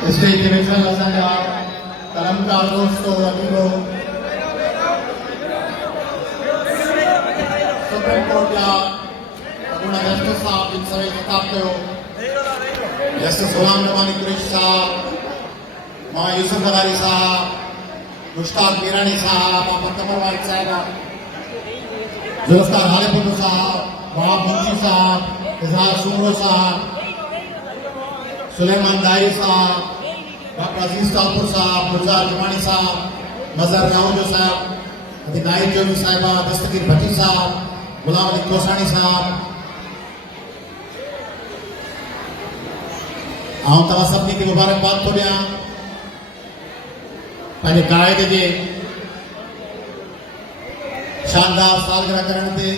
Stage के विचरण असांजा कलमकार दोस्तों अदीबो सुप्रीम कोर्ट जा अॻूणा जस्टिस साहब जिन सभई ख़िताब कयो जस्टिस गुलाम नवानी कुरैशी साहब मां यूसुफ नदारी साहब मुश्ताक मीरानी साहब मोहम्मद कमर वारिद साहब जुल्फकार हालेपुर साहब वहाब मुंशी साहब इजहार सुमरो साहब सुलेमान दायरी साहब डॉक्टर अजीज तालपुर साहब गुलजार जुमानी साहब मजहर राउजो साहब नाइब जोगी साहिबा दस्तगीर भट्टी साहब गुलाम अली कोसानी साहब आऊं तव्हां सभिनी खे मुबारकबाद थो ॾियां पंहिंजे क़ाइदे जे शानदार सालगिरह करण ते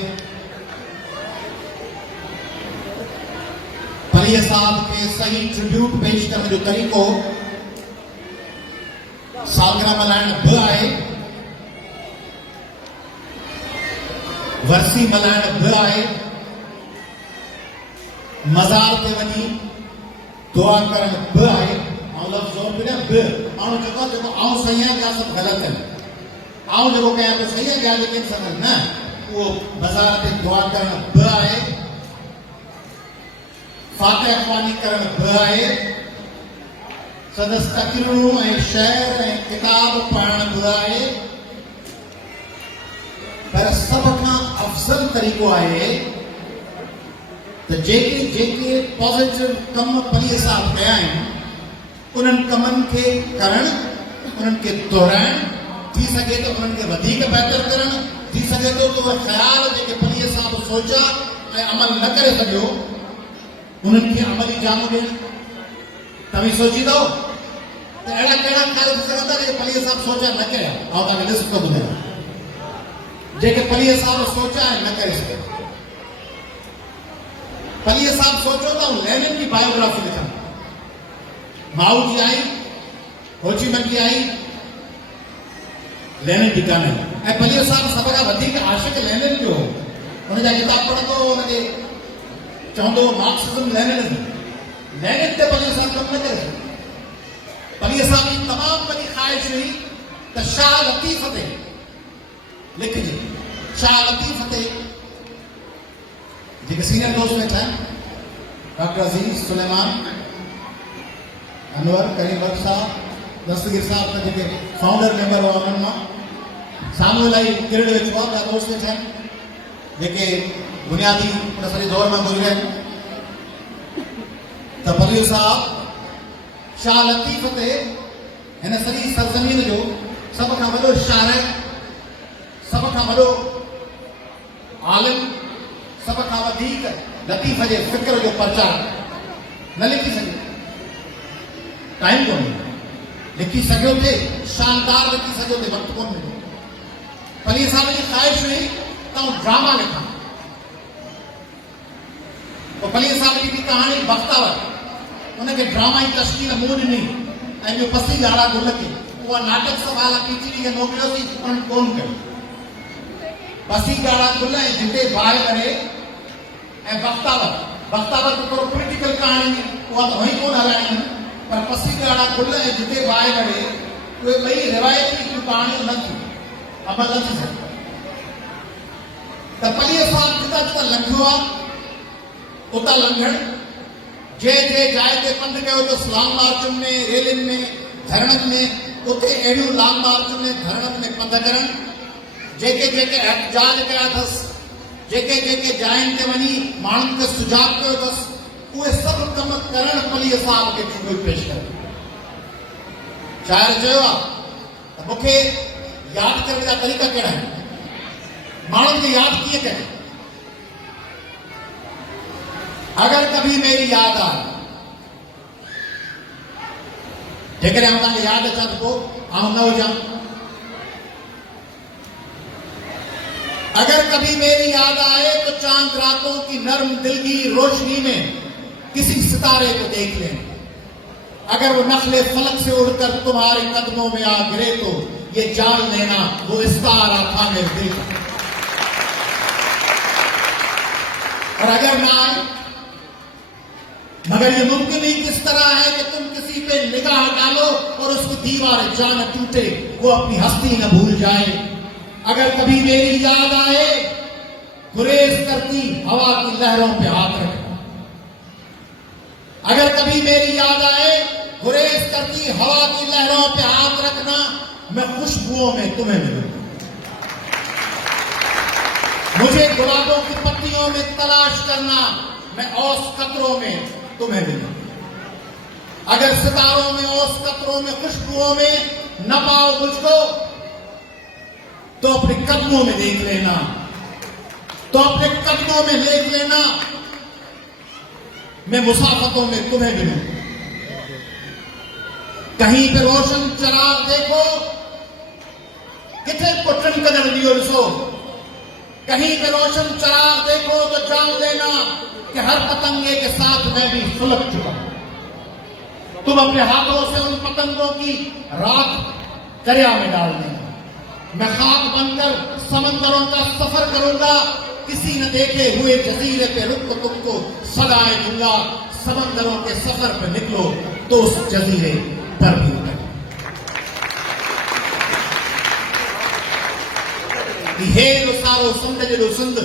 पलीअ साहब के सही ट्रिब्यूट पेश करण जो तरीक़ो सालगिरह मल्हाइण बि आहे वरसी मल्हाइण बि आहे मज़ार ते वञी दुआ करण बि आहे ऐं लफ़्ज़ ज़ोर बि न बि ऐं जेको आऊं सही आहियां ॿिया सभु ग़लति आहिनि आऊं जेको कयां थो सही आहे ॿिया जेके सभु न उहो मज़ार ते दुआ करण बि आहे फातिहा ख़वानी करण बि आहे संदसि तक़रीरूं ऐं शेर ऐं किताब पढ़ण बि आहे पर सभ खां अफ़ज़ल तरीक़ो आहे त जेके जेके पॉज़िटिव कम पलीअ साहब कया आहिनि उन्हनि कमनि खे करणु उन्हनि खे दोहिराइणु थी सघे त उन्हनि खे वधीक बहितर करणु थी सघे थो त उहे ख़्याल जेके पलीअ साहब सोचिया ऐं अमल न करे सघियो उन्हनि खे अमली जामो ॾियणु तव्हीं सोचींदो त अहिड़ा कहिड़ा ख़्याल थी सघंदा जेके पलीअ साहब सोचिया न कया ऐं तव्हांखे लिस्ट थो ॿुधायां जेके पलीअ साहब सोचिया ऐं न करे सघिया पलीअ साहब सोचियो त लेनिन जी बायोग्राफी लिखनि माऊ जी आई होचीमन जी आई लेनिन जी कान्हे ऐं पलीअ साहब सभ खां वधीक आशिक़ लेनिन जो हुनजा किताब पढ़ंदो हुनखे चवंदो मार्क्सिज्म लेनिनिज्म लेनिन ते पलीअ साहब कमु न करे सघियो पलीअ साहब जी तमामु वॾी ख़्वाहिश हुई त शाह लतीफ़ ते लिखिजे शाह लतीफ़ ते जेके सीनियर दोस्त वेठा आहिनि डॉक्टर अजीज सुलेमान अनवर करीम बख्श साहब दस्तगीर साहब त जेके फाउंडर मेंबर हुआ उन्हनि मां साम्हूं इलाही किरड़ वेठो आहे ॿिया दोस्त वेठा आहिनि जेके बुनियादी उन सॼे दौर में गुज़रिया आहिनि त पलीअ साहब शाह लतीफ़ ते हिन सॼी सरज़मीन जो सभ खां वॾो शाइर सभ खां वॾो आलिम सभ खां वधीक लतीफ़ जे फ़िक्र जो प्रचार न लिखी सघियो टाइम कोन्हे लिखी सघियो थे शानदार लिखी सघियो थे वक़्तु कोन मिलियो पलीअ साहब जी ख़्वाहिश हुई त आउं ड्रामा लिखां पोइ पलीअ साहब जी बि कहाणी बख़्तावर उनखे ड्रामा जी तश्कील मूं ॾिनी ऐं ॿियो पसी ॻाढ़ा गुल खे उहा नाटक सवाल पीटीवी खे मोकिलियोसीं उन्हनि कोन कयो पसी ॻाढ़ा गुल ऐं जिते बाहि करे ऐं बख़्तावर बख़्तावर त थोरो पोलिटिकल कहाणी उहा त हुई कोन हलाइणी पर पसी ॻाढ़ा गुल ऐं जिते बाहि करे उहे ॿई रिवायती जूं कहाणियूं न थियूं अमल न थी सघियो त पलीअ साहब जितां जितां लंघियो आहे उतां लंघण जे जाइ ते पंधु कयो त लॉन्ग मार्चुनि में रेलियुनि में धरणनि में उते अहिड़ियूं लॉन्ग मार्चुनि में धरणनि में पंधु करण जेके जेके एहतजाज कया अथसि जेके जेके जायुनि ते वञी माण्हुनि खे सुझाव कयो अथसि उहे सभु कम करण पलीअ साहब खे ट्रिब्यूट पेश कयो शाइर चयो आहे त मूंखे यादि करण जा तरीक़ा कहिड़ा आहिनि माण्हुनि खे यादि कीअं कजे अगर कभी मेरी याद आए जेकॾहिं आउं तव्हांखे यादि अचां त पोइ आउं न हुजां अगर कभी मेरी याद आए तो चांद रातों की नर्म दिल की रोशनी में किसी सितारे को देख लें अगर वो नखले फलक से उड़कर तुम्हारे कदमों में आ गिरे तो ये जान लेना वो इस्तारा था मेरे दिल का और अगर ना आए मगर ये मुमकिन ही किस तरह है कि तुम किसी पे निगाह डालो और उसकी दीवार जान टूटे, वो अपनी हस्ती न भूल जाए। अगर कभी मेरी याद आए, गुरेज करती हवा की लहरों पे हाथ रखना। अगर कभी मेरी याद आए, गुरेज करती हवा की लहरों पे हाथ रखना। मैं खुशबुओं में तुम्हें मिलूंगा, मुझे गुलाबों की पत्तियों में तलाश करना, मैं औस कतरों में तुम्हें मिलूंगा। अगर सितारों में, औस कतरों में, खुशबुओं में न पाओ मुझको, तो अपने कदमों में देख लेना, तो अपने कदमों में देख लेना, मैं मुसाफतों में तुम्हें मिलूंगा। कहीं पे रोशन चराग देखो, कितने पुटन कदर दियो ॾिसो। कहीं पे रोशन चराग देखो तो जान लेना कि हर पतंगे के साथ मैं भी सुलग चुका हूं। तुम अपने हाथों से उन पतंगों की राख दरिया में डाल देना। मैं खाक बनकर समंदरों का सफर करूंगा, किसी न देखे हुए जजीरे पे रुक को तुमको सदाएं दूंगा। समंदरों के सफर पे निकलो तो उस जजीरे पर भी उतर। हे सारो सिंध जो सिंध,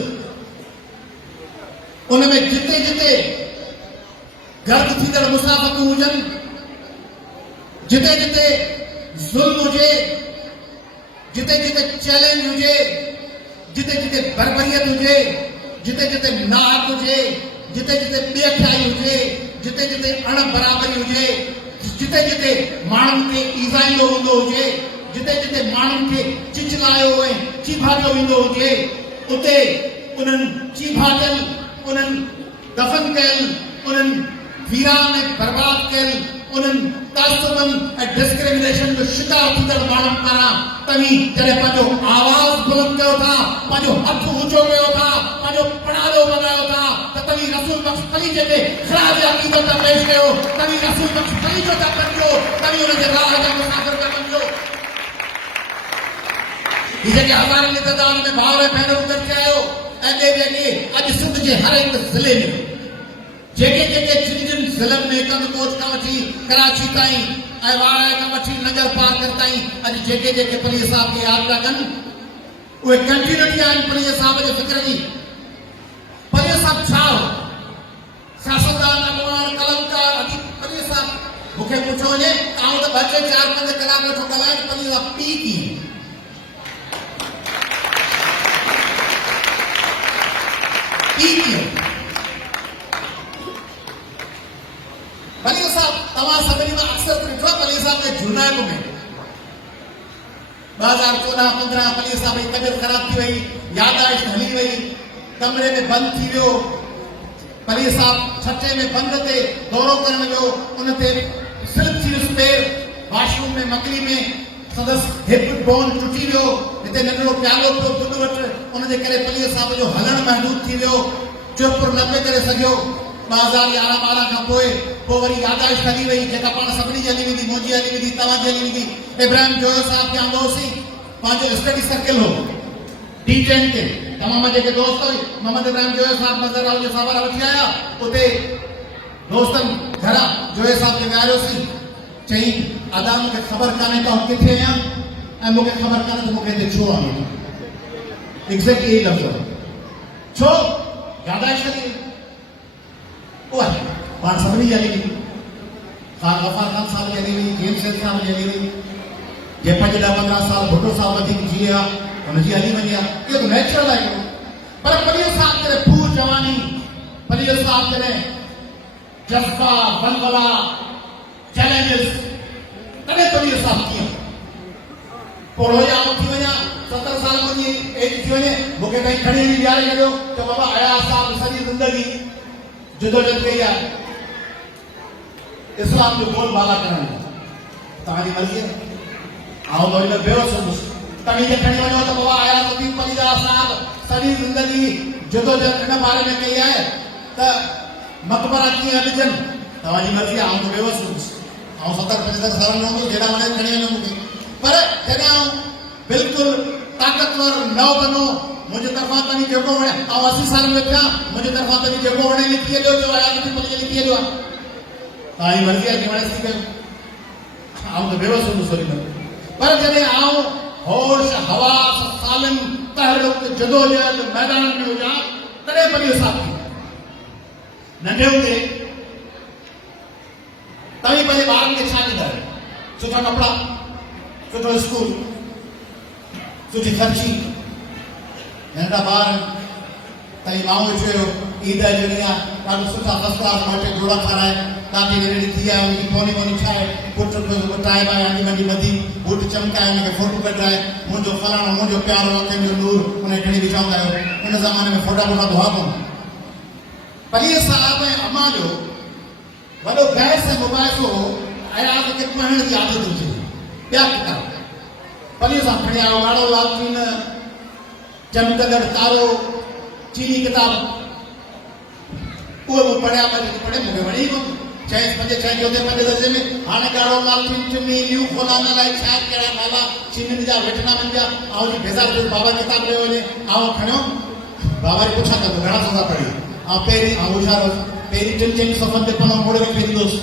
उनमें जिते जिते गर्द थींदड़ मुसाफ़तूं हुजनि, जिते जिते ज़ुल्म हुजे, जिते जिते चैलेंज हुजे, जिते जिते बर्बरियत हुजे, जिते जिते नाहक हुजे, जिते जिते बेख्याई हुजे, जिते जिते अण बराबरी हुजे, जिते जिते माण्हुनि खे ईज़ाईंदो हूंदो हुजे, जिते जिते माण्हुनि खे चिचलायो ऐं चीभाटियो वेंदो हुजे, उते उन्हनि चीभाटियल, उन्हनि दफ़न कयल, उन्हनि वीरान ऐं बर्बाद कयल, उन्हनि तासुबनि ऐं डिस्क्रिमिनेशन जो शिकार थींदड़ माण्हुनि पारां तव्हीं जॾहिं पंहिंजो आवाज़ बुलंद कयो था, पंहिंजो हथ ऊचो कयो था, पंहिंजो पड़ालो वॼायो था, त तव्हीं रसूल बख़्श ख़लीजे ते ख़िराज अक़ीदत था पेश कयो, तव्हीं रसूल बख़्श ख़लीजो था बणिजो, तव्हीं उन जे राह जा मुसाफ़िर था बणिजो। ही जेके हज़ारनि जी तइदाद में भाउर भेनरूं गॾिजी आहियो ऐं ॿिए अॼु सिंध जे हर हिकु ज़िले में जेके जेके जिन जिन ज़िलनि में कंदकोच खां वठी कराची ताईं ऐं वाराए खां वठी नगर पार्क ताईं अॼु जेके जेके पलीअ साहिब खे यादि था कनि, उहे कंटिन्यूटी आहिनि पलीअ साहिब जे फ़िक्र जी। पलीअ साहिब छा हो? सियासतदान, अॻवान, कलमकार, अॼु पलीअ साहिब मूंखे पुछो वञे त आउं त 2-4-5 कलाक वेठो ॻाल्हायां त पलीअ साहिब पी कीअं? पलीअ साहिब तव्हां सभिनी मां अक्सर ॾिठो आहे, पलीअ साहिब जे जूनागढ़ में 2014-15 पलीअ साहिब जी तबियत ख़राब थी वई, याददाश्त हली वई, कमरे में बंदि थी वियो। पलीअ साहिब छठे में बंदि ते दौरो करण वियो, उन ते स्लिप थी वियुसि पेर, वॉशरूम में मकली में संदसि हिप बोन टुटी वियो, हिते नंढड़ो प्यालो पियो दुध वटि, उनजे करे पलीअ साहिब जो हलणु महदूद थी वियो, चुप न पियो करे सघियो। 2011-12 खां पोइ वरी याददाश्त हली वई, जेका पाण सभिनी जी हली वेंदी, मुंहिंजी हली वेंदी, तव्हांजी हली वेंदी। इब्राहिम जोयो साहिब खे आंदो होसीं, पंहिंजो स्टडी सर्किल हो D10 ते, तमामु जेके दोस्त हुई, मोहम्मद इब्राहिम जोयो साहिब नज़र आयो, साहब वठी आया, उते दोस्तनि घरां जोयो साहिब खे विहारियोसीं, चई अदा मूंखे ख़बर कान्हे त आउं किथे आहियां ऐं मूंखे ख़बर कान्हे त मूंखे हिते छो आयो। एग्ज़ैक्टली इहे लफ़्ज़ छो याददाश्त हली वई। उहा पाण सभिनी जी हली वई, खान गफ़ार खान साहब जी हली वई, जेम्स सेठ साहब जी हली वई, जे 5-10-15 साल भुट्टो साहब वधीक जी विया हुनजी हली वई आहे, इहो त नेचुरल आहे। पर पलीअ साहिब जॾहिं पूर जवानी, पलीअ साहिब जॾहिं जज़्बा, बलबला, चैलेंजिस, तॾहिं पलीअ साहिब कीअं पोड़ो या थी वञा, 70 साल मुंहिंजी एज थी वञे, मूंखे कहीं खणी वञी ॾियारे छॾियो त बाबा अयाज़ साहिब सॼी ज़िंदगी जदोजहद कई आहे इस्लाम जो बोलबाला करण लाइ, तव्हांजी मर्ज़ी आहे। आउं त हिन बेवस हुंदुसि, तव्हीं जे खणी वञो त बाबा अयाज़ुद्दीन पलीदा साहिब सॼी ज़िंदगी जदोजहद हिन बारे में कई आहे त मक़बरा कीअं विझनि, तव्हांजी मर्ज़ी आहे। आउं त बेवस हुंदुसि, आउं 70-75 साल न हूंदुसि, जेॾा वञे खणी वञो मूंखे। पर जॾहिं आउं बिल्कुलु ताक़तवर नओ बनो, मुझे तरफा तनी जेको वणे, आउं 80 साल में थिया, मुझे तरफा तनी जेको वणे लिखी ॾियो, जो आया लिखी पली लिखी ॾियो। तव्हांजी मर्ज़ी आहे कि वणे थी कयो। आऊं तो बेवस हूंदो सोरी न पर जॾहिं आऊं होश हवास सालन तहरुक जदोजहद मैदान में हुजां तॾहिं परियो साथ थी नंढे हूंदे तव्हीं पंहिंजे ॿारनि खे छा ॾींदा आहियो सुठा कपिड़ा सुठो स्कूल सुठी ख़र्ची नंढा ॿार तव्हीं माण्हू चयो ईद ॾिनी आहे ॾाढो सुठा फस्ट क्लास माटे जोड़ा खाराए काकी रेडी थी आहे उनजी फोनी वोनी ठाहे पुटु टाए पाए आंटी मंडी ॿधी बूट चमकाए उनखे फोटो कढाए मुंहिंजो फलाणो मुंहिंजो प्यारो अखियुनि जो नूर उन खणी विझाईंदा आहियो उन ज़माने में फोटा वोटा धोआ कोन पलीअ साहिब ऐं अम्मा जो वॾो बहस ऐं मुबाहिसो अयाज़ खे पढ़ण जी आदत हुजे ॿिया किताब पलीअ सां खणी आयो ॻाढ़ो लालचीन चमकंदड़ तारो चीनी किताब उहे पढ़िया पढ़े मूंखे वणी कोन चईं पंजे छह चौथे पंजे दर्जे में हाणे ॻाढ़ो लालचीन चुनी न्यू खोलाना लाइ छा कहिड़ा नाला चीनियुनि जा वियतनामनि जा ऐं बेज़ार बाबा किताब लियो वञे ऐं खणियो बाबा खे पुछां त घणा सफ़ा पढ़ी ऐं पहिरीं ऐं होशियारु पहिरीं टिनि सफ़नि ते पनो मोड़े रखी ॾींदुसि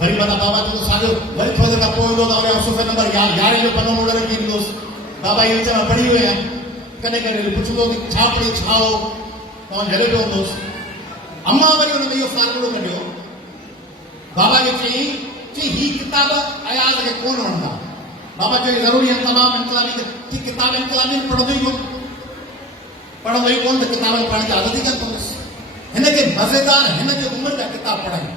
वरी माना बाबा चवंदो साॻियो वरी थोरी देरि खां पोइ ईंदो त वरी सुफ़े नंबर 11 जो पनो मोड़े रखी ॾींदुसि बाबा इहे विच में पढ़ी विया कॾहिं कॾहिं पुछंदो कि छा पढ़ी छा हो तव्हां झले पियो हूंदुसि अम्मा वरी हुन में इहो फ़ाइदो कढियो बाबा खे चई ही किताब अयाज़ खे कोन वणंदा बाबा चई ज़रूरी आहिनि तमामु इनकलाबी किताब इनकलाबी पढ़ंदो ई कोन त किताबनि पढ़ण जी आदत ई कोन अथसि हिनखे मज़ेदार हिनजे उमिरि जा किताब पढ़नि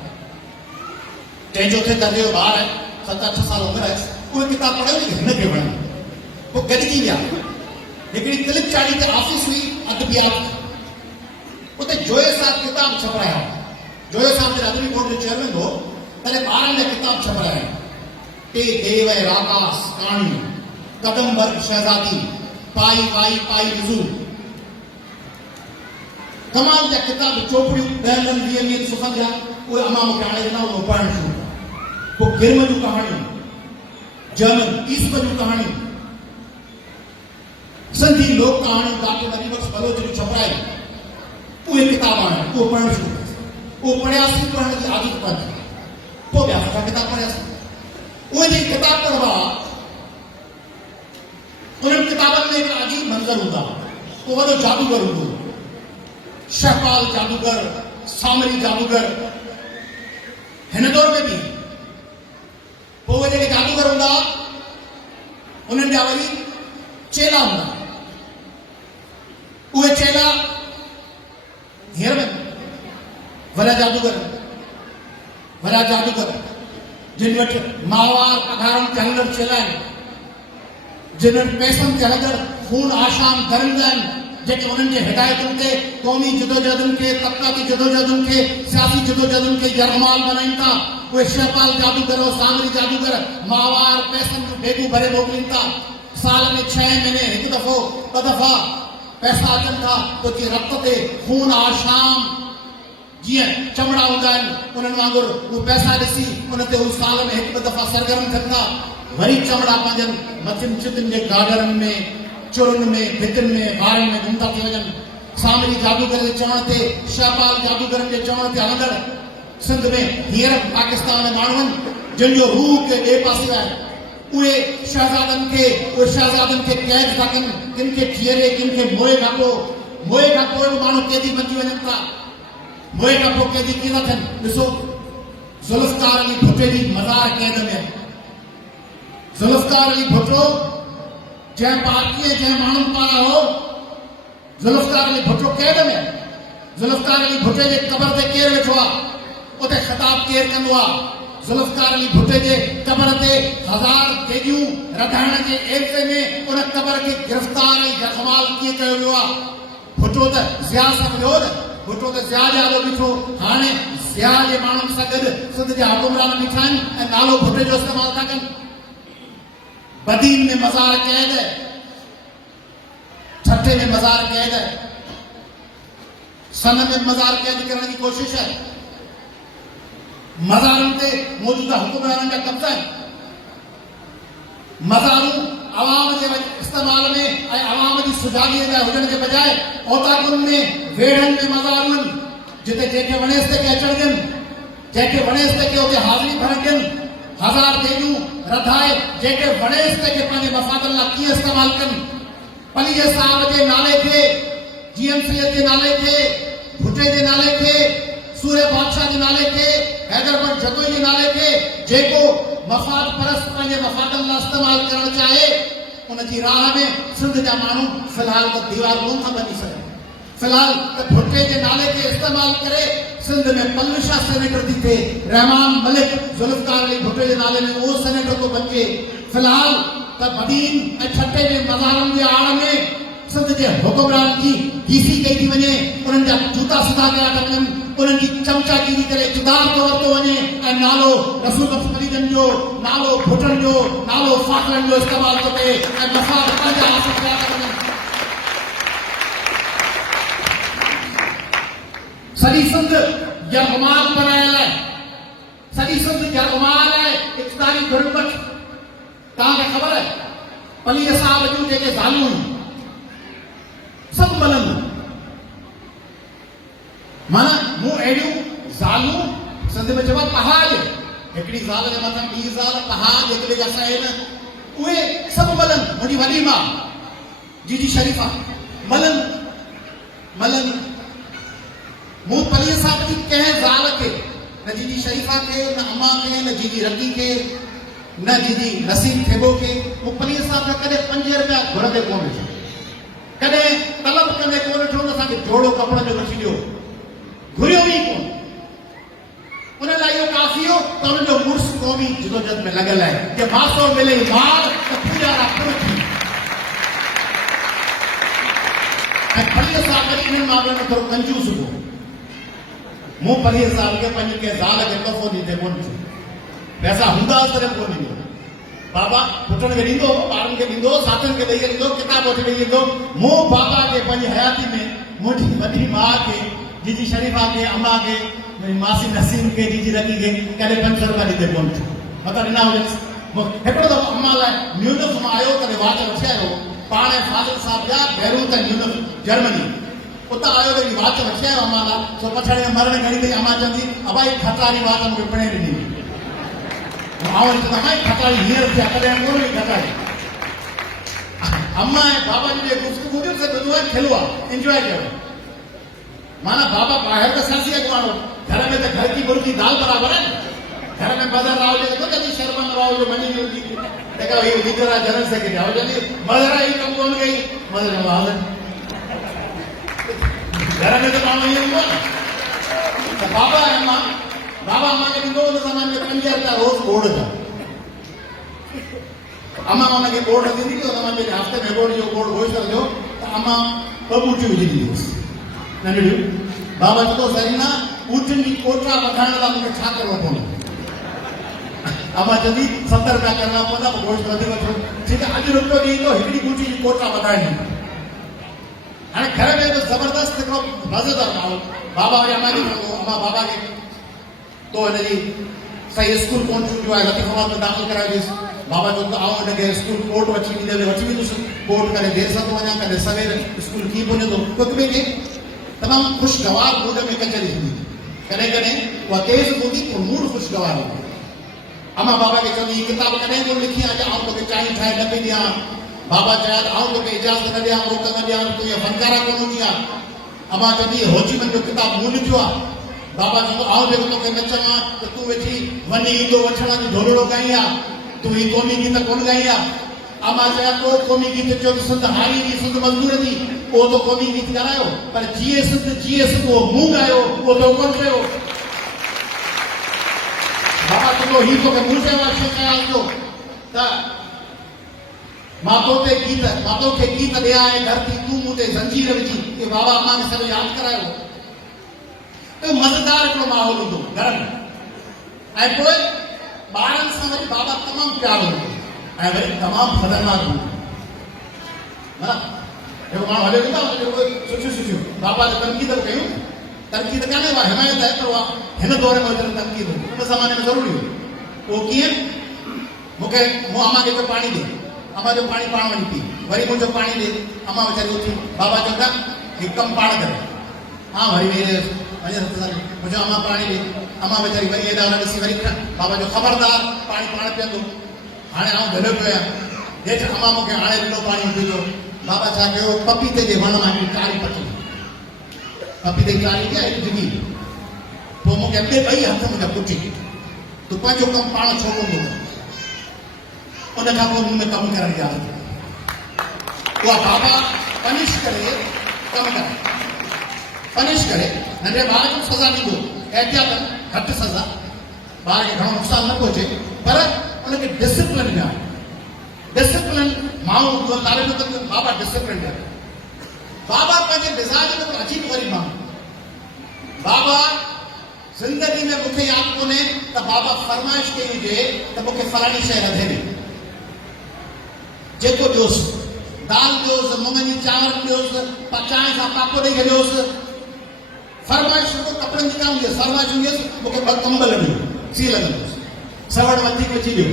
टे चौथे दर्जे जो ॿार आहे 7-8 साल उमिरि आहे उहे किताब पढ़नि जेके हिनखे वणनि पोइ गॾिजी विया हिकिड़ी क्लिप चाढ़ी त ऑफिस हुई अदबियात उते जोए साहब किताब छपाया जोए साहब जे अदबी बोर्ड जो चेयरमैन हो तॾहिं ॿारनि जा किताब छपाया टे देव ऐं राकास कहाणी कदम वर्ग शहज़ादी पाई वाई पाई विज़ू कमाल जा किताब चोपड़ियूं 10-20 सुफ़नि जा उहे अम्मा मूंखे हाणे ॾिना उहो पढ़णु शुरू पोइ गिरम जूं कहाणियूं जर्मन ईस्प जूं कहाणियूं सिंधी लोक कहाणियूं डॉक्टर नबी बख्श बलोच जूं छपाई उहे किताब आहिनि उहो पढ़णु शुरू उहो पढ़ियासीं पढ़ण जी आदत पवंदी पोइ ॿिया सुठा किताब पढ़ियासीं उहे जेके किताब पढ़बा उन्हनि किताबनि में हिकिड़ा अजीब मंज़र हूंदा पोइ वॾो जादूगर हूंदो शहपाल जादूगर सामरी जादूगर हिन दौर में बि पोइ उहे जेके जादूगर हूंदा उन्हनि जा वरी चेला हूंदा उहे चेला हींअर में वॾा जादूगर जिन वटि माहवार पघारनि ते हलंदड़ चेला आहिनि जिन वटि पैसनि ते हलंदड़ खून आशान दरिंदा आहिनि जेके उन्हनि जे हिदायतुनि ते क़ौमी जदोजहदुनि खे तबक़ाती जदोजहदुनि खे सियासी जदोजहदुनि खे यरगमाल बनाइनि था उहे शहपाल जादूगर और सामरी जादूगर माहवार पैसनि जूं बेगूं भरे मोकिलीनि था साल में 6 महीने हिकु दफ़ो ॿ दफ़ा पैसा अचनि था पोइ जीअं रत ते खून आशाम जीअं चमड़ा हूंदा आहिनि उन्हनि वांगुरु उहे पैसा ॾिसी उन ते उहे साल में 1-2 दफ़ा सरगर्म थियनि था वरी चमड़ा पंहिंजनि मथियुनि चितुनि जे गागरनि में चुरुनि में भितुनि में वारनि में गुम था थी वञनि सामरी जादूगर जे चवण ते शहपाल जादूगरनि जे चवण ते हलंदड़ सिंध में हींअर पाकिस्तान में माण्हू आहिनि जिन जो रूह के ॿिए पासे आहे उहे शहज़ादनि खे क़ैद था कनि किन खे जीअरे किन खे मोए खां पोइ बि माण्हू कैदी बणिजी वञनि था मोए खां पोइ कैदी कीअं था थियनि ॾिसो ज़ुल्फ़कार अली भुट्टे जी मज़ार कैद में ज़ुल्फ़कार अली भुट्टो जंहिं पार्टीअ जंहिं माण्हुनि पारां हो ज़ुल्फ़कार अली भुट्टो कैद में ज़ुल्फ़कार अली भुट्टे जे क़बर ते केरु वेठो आहे उते ख़िताब केरु कंदो आहे ज़ुल्फ़कार अली भुट्टे जे क़बर ते 1000 तेजियूं रधाइण जे एरिसे में उन क़बर खे गिरफ़्तार ऐं यरगमाल कीअं कयो वियो आहे भुट्टो त ज़िया सां मिलियो न भुट्टो त ज़िया जो बीठो हाणे ज़िया जे माण्हुनि सां गॾु सिंध जा हुकुमरान बीठा आहिनि ऐं नालो भुट्टे जो इस्तेमालु था कनि बदीन में मज़ार कैद है ठट्ठे में मज़ार कैद है सन में मज़ार कैद करने की कोशिश है मज़ारनि ते मौजूदा हुकुमराननि जा कब्ज़ा आहिनि मज़ारूं अवाम जे इस्तेमाल में ऐं अवाम जी सुजाॻीअ जा हुजण जे बजाय औताकुनि में वेड़नि में मज़ारूं आहिनि जिते जंहिंखे वणेसि ते के अचणु ॾियनि जंहिंखे वणेसि ते के उते हाज़िरी भरण ॾियनि हजार तेजू रधाए जेके वणेस ते के पंहिंजे मफ़ादनि लाइ कीअं इस्तेमालु कनि। पलीअ साहब जे नाले खे, जीएम सैयद जे नाले खे, भुटे जे नाले खे, सूर्य बादशाह जे नाले खे, हैदर बट जतोई जे नाले खे जेको मफ़ाद परस्त पंहिंजे मफ़ादनि लाइ इस्तेमालु करणु चाहे उनजी राह में सिंध जा माण्हू फ़िलहाल त दीवार कोन था बनी सघनि। फिलहाल त भुट्टे जे नाले खे इस्तेमालु करे सिंध में पलविशा सेनेटर थी थिए, रहमान मलिक ज़ुल्फ़िकार अली भुट्टे जे नाले में उहो सेनेटर थो बचे। फिलहाल त बदीन ऐं छठे जे मज़ारनि जे आड़ में सिंध जे हुकुमरान जी डीसी कई थी वञे, उन्हनि जा जूता सिधा कया था वञनि, उन्हनि जी चमचागिरी करे इक़्तिदार ते वरितो वञे ऐं नालो रसूल बख़्श मरीजन जो, नालो भुटनि जो, नालो फाखलनि जो इस्तेमालु थो थिए ऐं मफ़ाद पंहिंजा हासिल कया था वञनि। सॼी सिंध यरगमाल बनायल आहे, सॼी सिंध यरगमाल आहे, इक़्तिदारी गुरबत। तव्हांखे ख़बर आहे पलीअ साहब जूं जेके ज़ालूं आहिनि सभु मलंग, माना मूं अहिड़ियूं ज़ालूं सिंध में चइबो पहाज, हिकिड़ी ज़ाल जे मथां ॿी ज़ाल पहाज हिकिड़े जा आहिनि, उहे सभु मलंग। मुंहिंजी वॾी मां जीजी शरीफ़ा मलंग मलंग। मूं पलीअ साहब जी कंहिं ज़ाल खे, न जीजी शरीफ़ा खे, न अम्मा खे, न जीजी रकी खे, न जीजी नसीम थेबो खे, मूं पलीअ साहब खां कॾहिं 5 रुपया घुरंदे कोन ॾिठो, कॾहिं तलब कंदे कोन ॾिठो त असांखे जोड़ो कपिड़नि जो वठी ॾियो, घुरियो ई कोन। उन लाइ इहो काफ़ी हो त उनजो मुड़ुसु क़ौमी जिदोजहद में लॻियल आहे कि मासो मिले माल त पूॼारा पुर थी। ऐं पलीअ साहब वरी इन्हनि मामलनि में थोरो कंजूस हो। मूं पलीअ साहब खे पंहिंजी कंहिं ज़ाल खे तोहफ़ो ॾींदे कोन थियो, पैसा हूंदा तॾहिं कोन ॾींदो। बाबा पुटनि खे ॾींदो, ॿारनि खे ॾींदो, साथियुनि खे ॾेई ॾींदो, किताब वठी ॾेई ईंदो। मूं बाबा खे पंहिंजी हयाती में मुंहिंजी वॾी माउ खे, जीजी शरीफ़ा खे, अम्मा खे, मुंहिंजी मासी नसीम खे, जीजी रकी खे कॾहिं 500 रुपया ॾींदे कोन थियो। मतिलबु ॾिना हुजनि। हिकिड़ो दफ़ो अम्मा लाइ म्यूनिख मां आयो, कॾहिं वाच वठी आयो, पाण फाज़िल साहब जा बैरूत ऐं म्यूनिख जर्मनी, उतां आयो त वाच वठी आयो अम्मा लाइ। सो पछाड़ीअ मरण घणी अथई, अम्मा चवंदी अबाई खटारी वाच मूंखे पिणे ॾिनी। आउं चवंदा खटारी हींअर थिया, कॾहिं कोन हुई खटारी। अम्मा ऐं बाबा जी जे गुफ़्तगू जो ॿुधो आहे, खिलो आहे, इंजॉय कयो। माना बाबा ॿाहिरि त सासी अॻवानो, घर में त घर की मुर्गी दाल बराबरि आहे। घर में बदर राव जो तो कभी शर्मा राव जो मनी नहीं होती, देखा ये विजरा जनरल सेक्रेटरी आओ जल्दी मदरा ही कम कौन गई मदर नवाज घर में तो मानो ये हुआ तो बाबा अम्मा के दो जमाने में 50 रुपया रोज बोर्ड था। अम्मा माना के बोर्ड दी थी तो जमाने में हफ्ते में बोर्ड जो बोर्ड घोष कर दो तो अम्मा बबूटी विझी दी नंढड़ी बाबा जो तो सरीना ऊंचनि जी कोठा वधाइण लाइ मूंखे छा करिणो पवंदो। अम्मा चवंदी 70 रुपया करणा पवंदा, पोइ गोश्त वधीक वठो। ठीकु आहे, अॼु रुपयो ॾींदो हिकिड़ी ऊंची जी कोठा वधाइणी। हाणे घर में तो ज़बरदस्त हिकिड़ो मज़ेदार माहौल। बाबा वरी अम्मा खे चवंदो, अम्मा बाबा खे तो हिनजी सही स्कूल कोन चूंडियो आहे, लतीफ़ाबाद में दाख़िल कराए ॾिस। बाबा चवंदो आउं हिनखे स्कूल कोर्ट वठी वेंदुसि, कोर्ट करे देरि सां थो वञा, कॾहिं सवेर स्कूल थी पहुचंदो। कुझु ॿिए खे तमामु ख़ुशगवार मूड में कचहरी थींदी, कॾहिं कॾहिं उहा तेज़ हूंदी पर मूड ख़ुशगवार हूंदो। अम्मा बाबा खे चवंदी हीअ किताब कॾहिं कोन लिखी आहे, आउं तोखे चांहि ठाहे न पई ॾियां। बाबा चया आउं तोखे इजाज़त न ॾियां, रोक न ॾियां, तूं इहा फनकारा कोन हूंदी आहे। अम्मा चवंदी होची मन जो किताब मूं लिखियो आहे। बाबा चवंदो आउं जेको तोखे न चवां त तूं वेठी वञी ईंदो वठण जी ढोलड़ो ॻाई आहे, तूं ही क़ौमी गीत कोन ॻाई आहे। अम्मा चया को क़ौमी गीत चयो त सिंध हारी थी, सिंध मज़दूर थी, उहो तो क़ौमी गीत ॻाल्हायो, पर जीए सिंध उहो मूं ॻायो, उहो तो कोन कयो। बाबा चवंदो ही तोखे मूं चयो आहे, छो कयां थो त मां तोखे गीत ॾियां ऐं धरती तूं मूं ते ज़ंजीर विझी। इहो बाबा अम्मा खे सभु यादि करायो। तो मज़ेदार हिकिड़ो माहौल हूंदो घर में। ऐं पोइ ॿारनि सां वरी बाबा तमामु प्यारो हूंदो ऐं वरी तमामु ख़तरनाक हूंदो। जेको माण्हू हले वेंदा सुठियूं बाबा जी तनक़ीद कयूं, तनक़ीद कान्हे उहा हिमायत आहे, पर उहा हिन दौर में हुजनि तनक़ीद उन ज़माने में ज़रूरी हुई। उहो कीअं मूंखे मूं अम्मा खे पाणी ॾे, अम्मा जो पाणी पाण वञी पी, वरी मुंहिंजो पाणी ॾे, अम्मा वीचारी उथी। बाबा चवंदा हिकु कमु पाण करे, हा वरी वेही रहियोसि मुंहिंजो अम्मा पाणी ॾे, अम्मा वेचारी वही एॾा न ॾिसी वरी बाबा जो ख़बरदार पाणी पाण पीअंदो हाणे आउं ढलियो पियो आहियां हेठि अम्मा मूंखे हाणे ॾिनो पाणी पीतो बाबा छा कयो पपीते जे वण मां टारी पटी पपीते जी टारी आहे डिगी पोइ मूंखे ॿिए ॿई हथ मुंहिंजा पुटी तूं पंहिंजो कमु पाण छो कोन थो उन खां पोइ मूं में कमु करण जी आदत उहा बाबा पनिश करे कमु करे पनिश करे नंढे ॿार खे सज़ा ॾींदो एहतियात घटि सज़ा ॿार खे घणो नुक़सानु न पहुचे पर उनखे डिसिप्लिन ॾियां डिसिप्लिन माण्हू जो तारीफ़ कंदो बाबा डिसिप्लिन ॾियां बाबा पंहिंजे मिज़ाज में कोई अजीब ग़रीब माण्हू बाबा ज़िंदगी में मूंखे यादि कोन्हे त बाबा फरमाइश कई हुजे त मूंखे फलाणी शइ रधे ॾे जेको ॾियोसि दाल ॾियोसि मुङनि जी चांवर ॾियोसि चांहि सां पापो ॾेई ॾियोसि फरमाइश रुगो कपिड़नि जी न हूंदी आहे फरमाइश हूंदी हुअसि मूंखे ॿ कंबल ॾियो सी लॻंदुसि सवड़ वधीक विझी ॾियो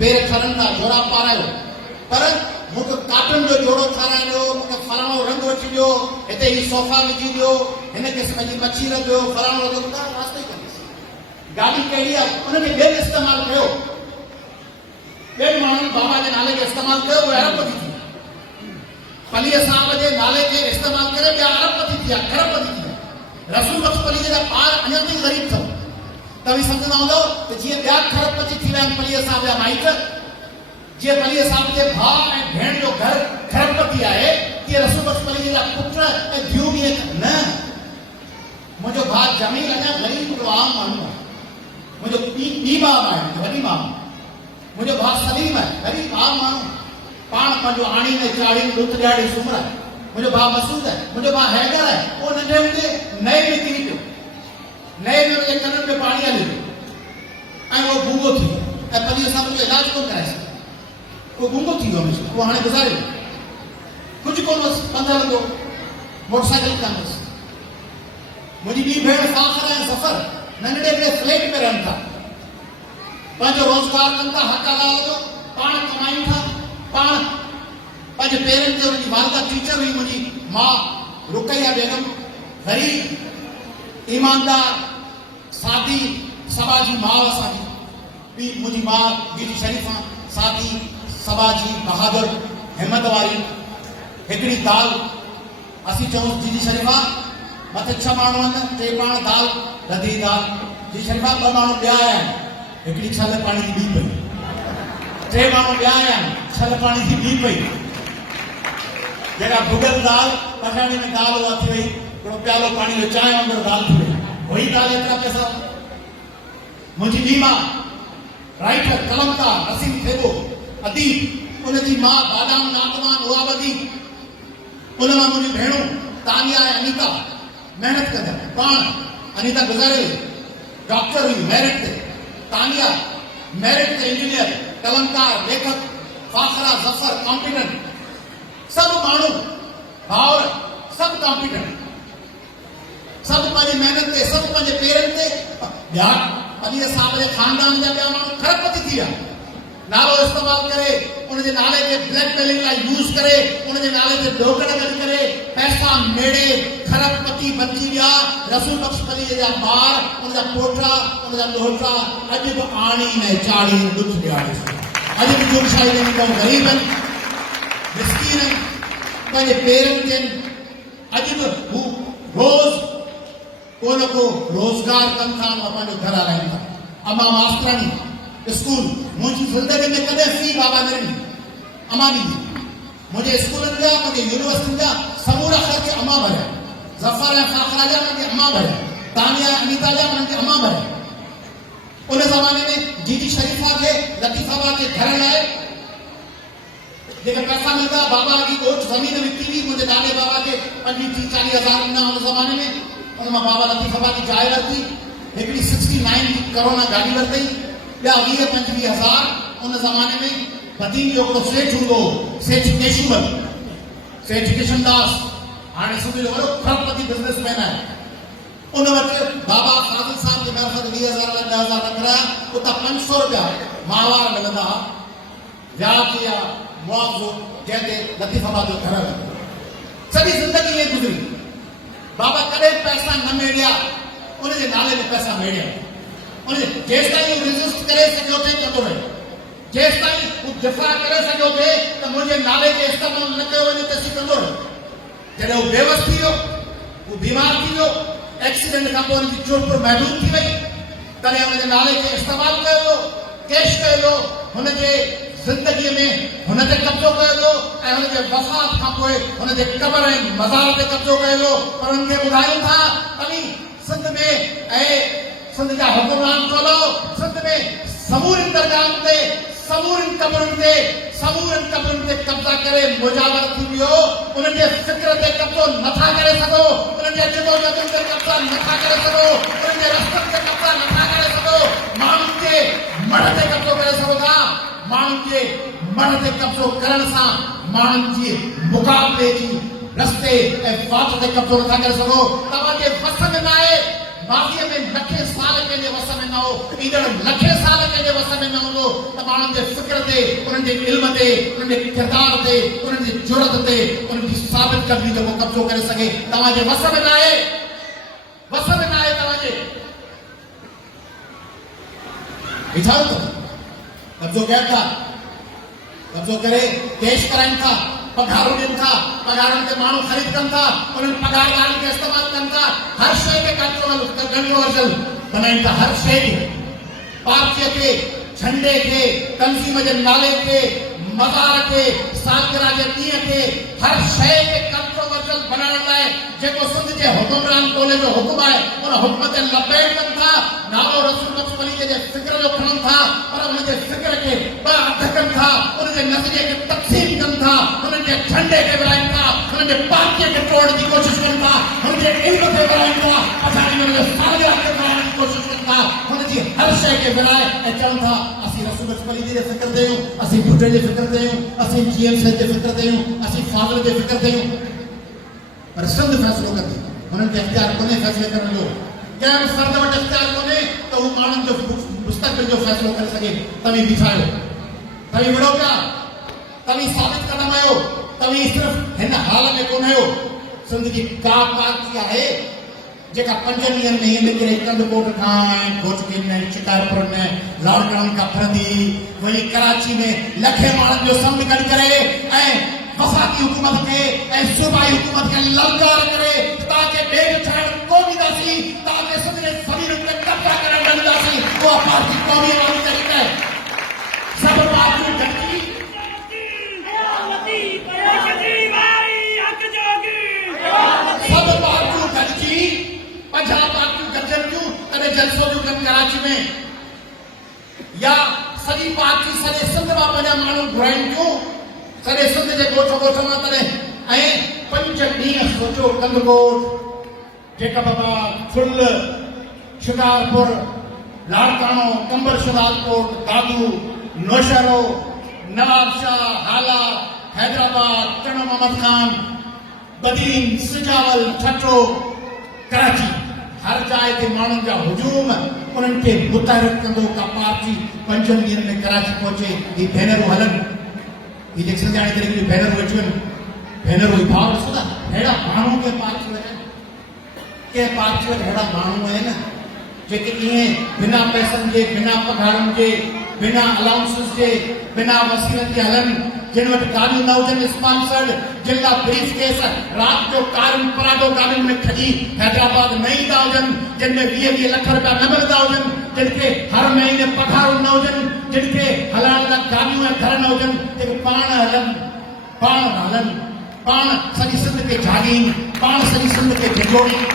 पेर खणनि था जोड़ा पारायो पर मूंखे काटन जो जोड़ो ठाराए ॾियो मूंखे फलाणो रंग वठी ॾियो हिते ही सोफ़ा विझी ॾियो हिन क़िस्म जी मच्छी रखियो फलाणो रखियो वास्ते ई कंदुसि गाॾी कहिड़ी आहे उनखे ॿियनि इस्तेमालु कयो ॿियनि माण्हुनि बाबा जे नाले खे इस्तेमालु कयो उहे अरबपति थी पलीअ साहिब जे नाले खे इस्तेमालु करे ॿिया अरबपति थी विया खरबपति थी विया रसूल बख़्श पलीअ जा ॿार अञा ताईं ग़रीब अथव तव्हीं सम्झंदा हूंदव त जीअं ॿिया खरबपति थी विया आहिनि पलीअ साहिब जा माइट जीअं पलीअ साहिब जे भाउ ऐं भेण जो घर खरबपति आहे तीअं रसूल बख़्श पलीअ जा पुट ऐं धियूं बि न मुंहिंजो भाउ जमीन अञा ग़रीब हिकिड़ो आम माण्हू आहे मुंहिंजो ॿी माउ आहे वॾी माउ मुंहिंजो भाउ सलीम आहे ग़रीब आम माण्हू पाण पंहिंजो आणी में चाढ़ी लुत ॾियाड़ी सुम्हर आहे मुंहिंजो भाउ मसूद आहे मुंहिंजो भाउ हैदर आहे उहो नंढे हूंदे नए में किरी पियो नए में हुनजे कननि में पाणी हली पियो ऐं उहो गूंगो थी वियो ऐं पलीअ सां मुंहिंजो इलाजु कोन कराए सघियो उहो गूंगो थी वियो हमेशह उहो हाणे गुज़ारे वियो कुझु कोन हुअसि पंधु हलंदो मोटरसाइकिल कान हुअसि मुंहिंजी ॿी भेण फाखर ऐं ज़फर नंढड़े हिकिड़े फ्लैट में रहनि था पंहिंजो रोज़गार कनि था हक़ हलाल जो पाण कमाइनि था पाण पंहिंजे पेरनि ते हुनजी वालदा टीचर हुई मुंहिंजी माउ रुकैया बेगम ग़रीब ईमानदार सादी सभा जी माउ असांजी ॿी मुंहिंजी माउ दीदी शरीफ़ा सादी सभा जी बहादुर हिमत वारी हिकिड़ी दाल असीं चऊं दीदी शरीफ़ा मथे 6 माण्हू आहिनि 3 पाण दाल रधी दाल दीदी शरीफ़ा 2 माण्हू ॿिया आया आहिनि हिकिड़ी छल पाणी जी ॿी पई 3 माण्हू ॿिया आया आहिनि छल पाणी जी ॿी पई जेका भुॻल दाल पखाणे में दाल उहा थी वई हिकिड़ो प्यालो पाणी जो चांहि वांगुरु दाल थी वई वही दाल एतिरा पैसा मुंहिंजी ॿी माउ राइटर कलमकार नसीम खेबो अदीब उनजी माउ बादाम नागवान उहा बदी उन मां मुंहिंजी भेणूं तानिया ऐं अनीता महिनत कंदा पाण अनीता गुज़ारे वई डॉक्टर हुई मेरिट ते तानिया मेरिट ते इंजीनियर कलमकार लेखक फाखरा ज़फर कॉम्पिटेंट सब माण्हू भाउर सब कॉम्पिटेंट सब पंहिंजी महिनत ते सब पंहिंजे पेरनि ते ॿिया पलीअ साहिब जे ख़ानदान जा ॿिया माण्हू खरबपति थी विया नालो इस्तेमालु करे उनजे नाले ते ब्लैकमेलिंग लाइ यूज़ करे उनजे नाले ते ढोकड़ गॾु करे पैसा मेड़े खरबपति बणिजी विया रसूल बख़्श पलीअ जा ॿार उनजा पोटा उनजा ॾोहिटा अॼु बि आणी में चाढ़ी लुत्फ़ ॾियारे अॼु बि गुमशाही में ईंदव ग़रीबनि मिस्कीन पंहिंजे पेरनि ते अॼु बि हू रोज़ को न को रोज़गार कनि था पंहिंजो घर हलाइनि था अमा मास्तराणी स्कूल मुंहिंजी ज़िंदगी में कॾहिं फी बाबा न ॾिनी अमा ॾींदी मुंहिंजे स्कूलनि जा मुंहिंजे यूनिवर्सिटियुनि जा समूरा ख़र्च अमा भरिया ज़फर ऐं फाखरा जा मुंहिंजे अमा भरिया तानिया अनीता जा मुंहिंजे अमा भरिया उन ज़माने में दीदी शरीफ़ा खे लतीफ़ाबाद जे घर लाइ जेके पैसा मिलंदा बाबा जी ॻोठ ज़मीन विकी हुई मुंहिंजे ॾाॾे बाबा खे 35-40 हज़ार ॾिना उन ज़माने में उन मां बाबा लतीफ़ाबाद जी जाइ वरिती हिकिड़ी 69 जी करोना गाॾी वरितई ॿिया 20-25 हज़ार उन ज़माने में बदीन जो हिकिड़ो सेठ हूंदो सेठ केशूमल सेठ किशनदास हाणे सम्झो वॾो खरबपति बिज़नेसमैन आहे उन वटि बाबा फाज़िल साहिब जे मरफ़त 20,000 10,000 न कराया उतां 500 रुपया माहवार मिलंदा व्याज या मुआवज़ो जंहिं ते लतीफ़ाबाद जो घर लॻो सॼी ज़िंदगी ईअं गुज़री बाबा कॾहिं पैसा न मेड़िया उनजे नाले में पैसा मेड़िया उन जेसिताईं रेजिस्ट करे सघियो थे कंदो रहे, जेसिताईं हू दिफ़ा करे सघियो थे त मुंहिंजे नाले खे इस्तेमालु न कयो वञे त असीं कंदो रहे। जॾहिं हू बेवस थी वियो, हू बीमार थी वियो, एक्सीडेंट खां पोइ हुनजी चोट महदूद थी वई, तॾहिं हुनजे नाले खे इस्तेमालु कयो वियो, कैश कयो वियो, हुनजे ज़िंदगीअ में हुन ते कब्ज़ो कयो वियो ऐं हुनजे वफ़ात खां पोइ हुनजे क़बर ऐं मज़ार ते कब्ज़ो कयो वियो। पर हुननि खे ॿुधायूं था तव्हीं सिंध में ऐं सिंध जा हुकुमरान खोलो, सिंध में समूरनि दरगाहनि ते, समूरनि क़बरुनि ते कब्ज़ा करे मुजावर थी वियो। उन्हनि जे फ़िक्र ते कब्ज़ो नथा करे सघो, उन्हनि जे जदोजहदुनि ते कब्ज़ा नथा करे सघो, उन्हनि जे रस्तनि ते कब्ज़ा नथा करे सघो, माण्हुनि जे मढ़ ते कब्ज़ो करे सघो था। माण्हुनि जे मढ़ ते कब्ज़ो करण सां माण्हुनि जी मुक़ाबले जी रस्ते ऐं वाट ते कब्ज़ो नथा करे सघो। तव्हांजे वस में न आहे, माज़ीअ में लखे साल कंहिंजे वस में न हो, ईंदड़ लखे साल कंहिंजे वस में न हूंदो त माण्हुनि जे फ़िक्र ते, उन्हनि जे इल्म ते, उन्हनि जे किरदार ते, उन्हनि जी जुरत ते, उन्हनि जी साबित कदमी ते को कब्ज़ो करे सघे। तव्हांजे वस में न आहे, वस में न आहे तव्हांजे। ॿुधायो त कब्ज़ो कनि था, कब्ज़ो करे कैश कराइनि था, पघारूं ॾियनि था, पघारुनि ते माण्हू ख़रीद कनि था, उन्हनि पघारदारनि खे इस्तेमालु कनि था, हर शइ खे कंट्रोवर्शियल बनाइनि था, हर शइ खे, पार्टीअ खे, झंडे खे, तंज़ीम जे नाले खे, मज़ार खे, सालगिरह जे ॾींहं खे, हर शइ खे कंट्रोवर्शियल बनाइण लाइ जेको सिंध जे हुकुमरान टोले जो हुकुम आहे उन हुकुम ते लबैक कनि था। नालो रसूल बख़्श जे फ़िक्र जो खणनि था, पर हुनजे फ़िक्र खे ॿ अध कनि था, उनजे नज़रिये खे तक़सीम कनि था, हुननि जे झंडे खे विराइनि था, हुननि जे पार्टीअ खे तोड़ण जी कोशिशि कनि था, हुनजे इल्म खे विराइनि था, पछाड़ी हुनजे सालगिरह खे विराइण जी कोशिशि कनि था, हुनजी हर शइ खे विराए ऐं चवनि था असीं रसूल बख़्श जे फ़िक्र ते आहियूं, असीं भुटे जे फ़िक्र ते आहियूं, असीं GM साहिब जे फ़िक्र ते आहियूं, असीं फाज़िल जे फ़िक्र ते आहियूं। पर सिंध फ़ैसिलो कंदी, हुननि खे इख़्तियार कोन्हे फ़ैसिले करण जो, कंहिं बि फ़र्द वटि इख़्तियार कोन्हे त हू माण्हुनि जो मुस्तक़बिल जो फ़ैसिलो करे सघे। तव्हीं बीठा आहियो, तव्हीं विढ़ो पिया, तव्हीं साबित क़दम आहियो, तव्हीं सिर्फ़ु हिन हाल में कोन आहियो। सिंध जी का पार्टी आहे जेका 5 ॾींहंनि में ईअं निकिरे कंदकोट खां घोटकी में, शिकारपुर में, लाड़काणनि खां फिरंदी, वरी कराची में लखे माण्हुनि जो समुंड गॾु करे ऐं वफ़ाक़ी हुकूमत खे ऐं सूबाई हुकूमत खे ललकार करे तव्हांखे ॿेड़ छॾण कोन ॾींदासीं, तव्हांखे सिंध जे ज़मीनुनि ते कब्ज़ा करण न ॾींदासीं। उहा पार्टी क़ौमी अवामी तहरीक आहे। सभु पार्टियूं गॾिजी सभु पार्टियूं गॾिजी 50 पार्टियूं गॾजनि थियूं तॾहिं जलसो थियूं कनि कराची में, या सॼी पार्टी सॼे सिंध मां पंहिंजा माण्हू घुराइनि थियूं, सॼे सिंध जे ॻोठ मां तॾहिं। ऐं 5 ॾींहं सोचो, कंदकोट, जेकबाबाद, फुल, शिकारपुर, लाड़काणो, कंबर शिकारपुर, दादू, नौशहरो, नवाबशाह, हाला, हैदराबाद, चनो मोहम्मद खान, बदीन, सिजावल, ठट्टो, कराची, हर जाइ ते माण्हुनि जा हुजूम उन्हनि खे मुतहरिक कंदो का पार्टी 5 ॾींहंनि में कराची पहुचे। ही भेनरूं हलनि, ही जेके संजाणे तरीक़े जूं भेनरूं अचूं आहिनि, भेनरूं ही भाउ ॾिसो था, अहिड़ा माण्हू के पार्टियूं आहिनि, के पार्टियूं वटि अहिड़ा माण्हू आहिनि जेके ईअं बिना पैसनि जे, बिना पघारनि जे, बिना अलाउंसिस जे, बिना वसीलनि जे हलनि, जिन वटि गाॾियूं न हुजनि स्पॉन्सर्ड, जिन लाइ ब्रीफ केस राति जो कारुनि पराडो गाॾियुनि में खजी हैदराबाद न ईंदा हुजनि, जिन में 20 लख रुपया न मिलंदा हुजनि, जिन खे हर महीने पघारूं न हुजनि, जिन खे हलाइण लाइ गाॾियूं ऐं घर न हुजनि, जेके पाण हलनि, पाण सॼी सिंध खे जाॻीनि, पाण सॼी सिंध खे झिगोड़ीनि।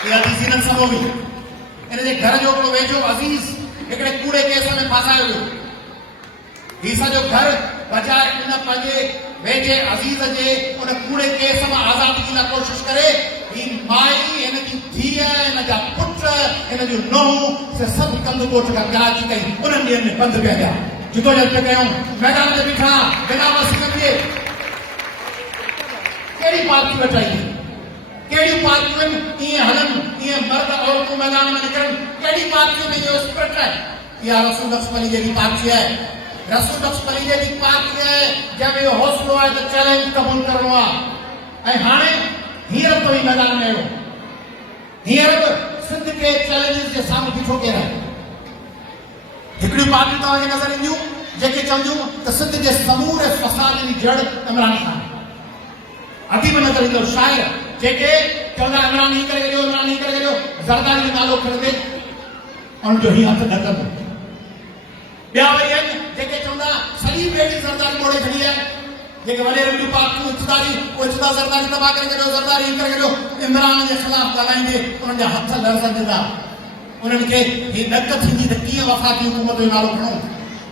इहा अज़ीज़ न सभो बि इनजे घर जो हिकिड़ो वेझो अज़ीज़ हिकिड़े कूड़े केस में फासायो वियो। ही सॼो घर बजाए उन पंहिंजे वेझे अज़ीज़ जे उन कूड़े केस मां आज़ादी जी लाइ कोशिशि करे, ही माई, हिन जी धीअ, हिन जा पुट, हिन जूं नूंहं सभु कंदकोट खां कराची ताईं उन्हनि ॾींहंनि में बंदि पिया थिया, जिदोजहद पिया कयूं, मैदान ते बीठा बिना वसीलनि जे। कहिड़ी पार्टी वटि आई, कहिड़ियूं पार्टियूं आहिनि ईअं हलनि, ईअं मर्द औरतूं मैदान में निकिरनि, कहिड़ी पार्टियूं में इहो स्पिरिट आहे? इहा रसूल बख़्श जहिड़ी पार्टी आहे, रसूल बख़्श जहिड़ी पार्टी आहे जंहिंमें इहो हौसलो आहे त चैलेंज क़बूल करणो आहे। ऐं हाणे हींअर तो ही मैदान में आहियो, हींअर सिंध के चैलेंजेस के साम्हूं बीठो केरु आहे? हिकिड़ियूं पार्टियूं तव्हांखे नज़र ईंदियूं जेके चवंदियूं त सिंध जे समूरे फसाद जी जड़ इमरान खान। अदीब नज़र ईंदो शाइर जेके चवंदा इमरान ही करे वियो, इमरान ही करे वियो, ज़रदारी जो नालो खणंदे उनजो ही हथ ढकंदो। ॿिया वरी आहिनि जेके चवंदा सॼी ॿेड़ी ज़रदारी मोड़े खणी आहे, जेके वॾे रंग पार्टियूं इक़्तिदारी उहे चवंदा ज़रदारी तबाह करे वियो, ज़रदारी ही करे वियो। इमरान जे ख़िलाफ़ ॻाल्हाईंदे उन्हनि जा हथ लरज़ंदा। उन्हनि खे ही ॾक थींदी त कीअं वफ़ाक़ी हुकूमत जो नालो खणूं।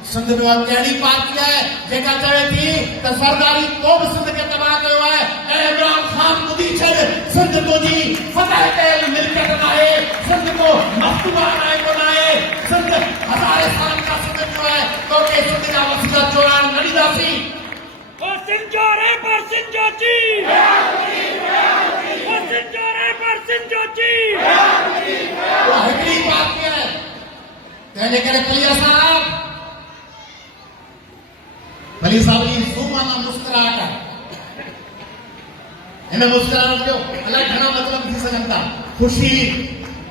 सिंध में कहिड़ी पार्टी आहे जेका चवे थी त ज़रदारी तो बि सिंध खे तबाह कयो आहे। ऐं इमरान खान ॿुधी छॾ, सिंध तुंहिंजी फतह कयल मिल्कियत नाहे, सिंध को मख़्तूबान आहे कोन आहे। सिंध हज़ारे साल खां सिंध जो आहे, तोखे सिंध जा वसीला चोराइण न ॾींदासीं। वो सिंधो रे पर सिंधो जी, वो सिंधो रे पर सिंधो जी। उहा हिकिड़ी पार्टी आहे। तंहिंजे करे पलिया साहब भली साहब जी ज़ूमाना मुस्कुराहट आहे। हिन मुस्कुराहट जो अलाए घणा मतिलब थी सघनि था। ख़ुशी,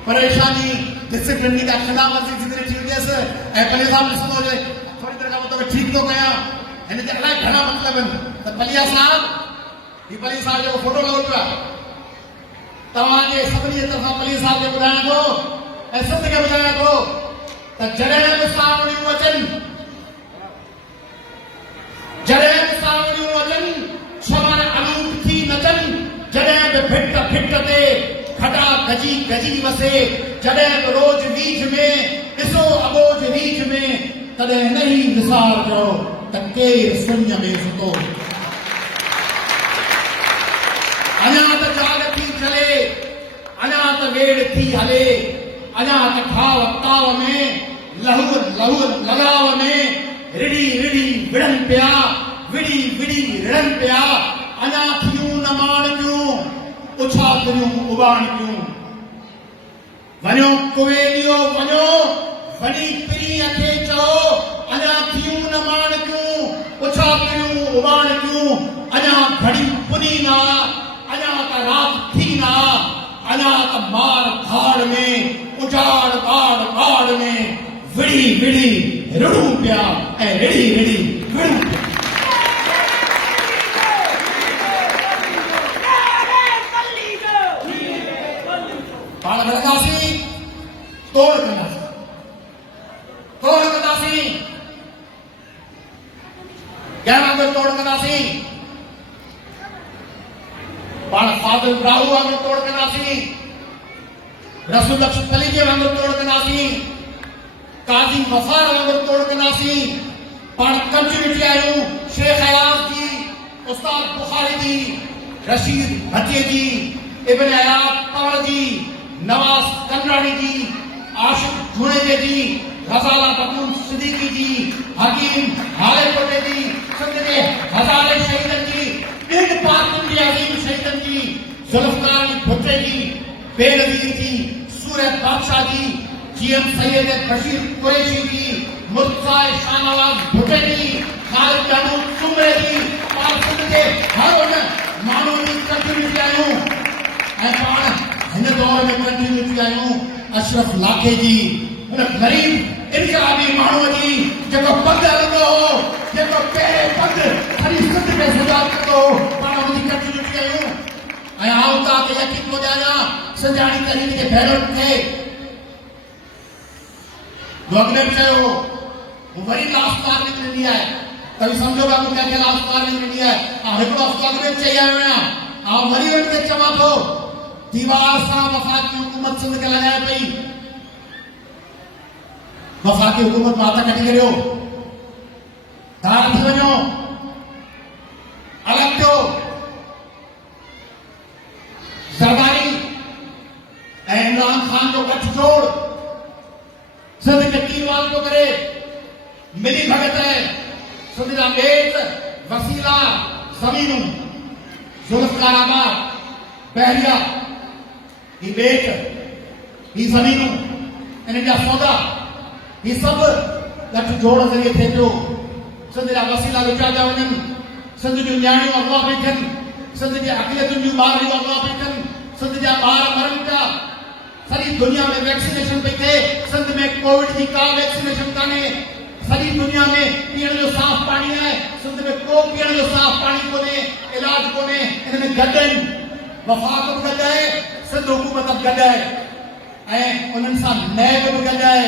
परेशानी, डिसिप्लिन जी का खिला मर्ज़ी ज़िंदगी थी वञेसि ऐं पलिया साहब ॾिसंदो हुजे थोरी देरि खां पोइ ठीकु थो कयां। हिन जे अलाए घणा मतिलब आहिनि। त पलिया साहब ही पलिया साहब जो फोटो लॻो पियो आहे। तव्हांजे सभिनी जे तरफ़ां पलिया साहब खे ॿुधायां थो ऐं सिंध खे ॿुधायां थो त जॾहिं बि सावणियूं अचनि, जॾहिं बि सावणियूं अचनि, छमर अलूट थी नचनि, जॾहिं बि भिट भिट ते खटा गजी गजी वसे, जॾहिं बि रोज़ वीझ में ॾिसो अबोज रीझ में, तॾहिं न ई निसार कयो त केरु सुञ में सुतो। अञा त जाग थी चले, अञा त वेड़ थी हले, अञा त खाव ताव में लहू लहू लगाव में रिड़ी रिड़ी विड़न पिया, विड़ी विड़ी रिड़न पिया। अञा थियूं न माणियूं, उछातरियूं उबाण पियूं। वञो कुवेलियो वञो, वॾी पीढ़ीअ खे चओ अञा थियूं न माणियूं, उछातरियूं उबाण पियूं। अञा घड़ी पुनी न, अञा त राति थी न, अञा त मार धाड़ में उजाड़ बाड़ बाड़ में विड़ी विड़ी रिड़ूं पिया ऐं रिड़ी रिड़ी विड़ूं पिया। पाण विढ़ंदासीं, तोड़ कंदासीं, तोड़ कंदासीं, कंहिं वांगुरु तोड़ कंदासीं। पाण फादर राहू वांगुरु तोड़ कंदासीं, रसूल अली जे वांगुरु तोड़ कंदासीं, काज़ी वफ़ार वांगुरु तोड़ कंदासीं। पाण कंटिन्यूटी आहियूं शेख अयाज़ जी, उस्ताद बुखारी जी, रशीद भटिये जी, इब्न हयात पवड़ जी, नवाज़ कंडाणी जी, आशिक़ जुनेजे जी, रज़ाला बतून सिद्दीकी जी, हकीम हाले कोटे जी, सिंध जे हज़ारे शहीदनि जी, ॿिनि पार्टियुनि जे अज़ीम शहीदनि जी, ज़ुल्फ़कार भुट्टे जी, बेनज़ीर जी, सूरत बादशाह जी, जीएम सैयद बशीर कुरैशी जी, मुर्तज़ा शाहनवाज़ भुट्टे जी, ख़ालिद महमूद सुमरे जी, पाण सिंध जे हर उन माण्हू जी कंटिन्यूटी आहियूं। ऐं पाण हिन दौर में कंटिन्यूटी आहियूं अशरफ लाखे जी, हुन ग़रीब इनकलाबी माण्हूअ जी जेको पंधु हलंदो हो, जेको पहिरें पंधु सॼी सिंध में सुजाॻ कंदो हो, पाण हुनजी कंटिन्यूटी आहियूं। ऐं आऊं तव्हांखे यकीन थो ॾियां सिंधियाणी तहरीक जे बैरनि खे अॻिमें बि चयो हू वरी लास्ट वार्निंग ॾिनी आहे, कभी सम्झो पिया मूंखे कंहिंखे लास्ट वार्निंग ॾिनी आहे। हिकिड़ो हफ़्तो अॻिमें बि चई आयो आहियां, वरी उनखे चवां थो दीवार सां वफ़ाक़ी हुकूमत सिंध खे लॻाए पई। वफ़ाक़ी हुकूमत मां हथ कढी छॾियो, धार थी वञो, अलॻि थियो। ज़रदारी ऐं इमरान खान जो गठजोड़ सिंध खे तीरवाल थो करे, मिली भगत सिंध जा ॿेट वसीला ज़मीनूं, ज़ुल्फ़कार आबाद, बहरिया, ही ॿेट, ही ज़मीनूं, इन्हनि जा सौदा, ही सभु गठजोड़ ज़रिए थिए पियो। सिंध जा वसीला लुटिया पिया वञनि, सिंध जूं न्याणियूं अॻुवा पई थियनि, सिंध जे अक़लियतुनि जूं ॿारियूं अॻुवा पई थियनि, सिंध जा ॿार मरनि पिया, सॼी दुनिया में वैक्सीनेशन पई थिए, सिंध में कोविड जी का वैक्सीनेशन कान्हे। सॼी दुनिया में पीअण जो साफ़ पाणी आहे, सिंध में को पीअण जो साफ़ पाणी कोन्हे, इलाज कोन्हे। इन में गॾु आहिनि, वफ़ाक़ बि गॾु आहे, सिंध हुकूमत बि गॾु आहे ऐं उन्हनि सां नैब बि गॾु आहे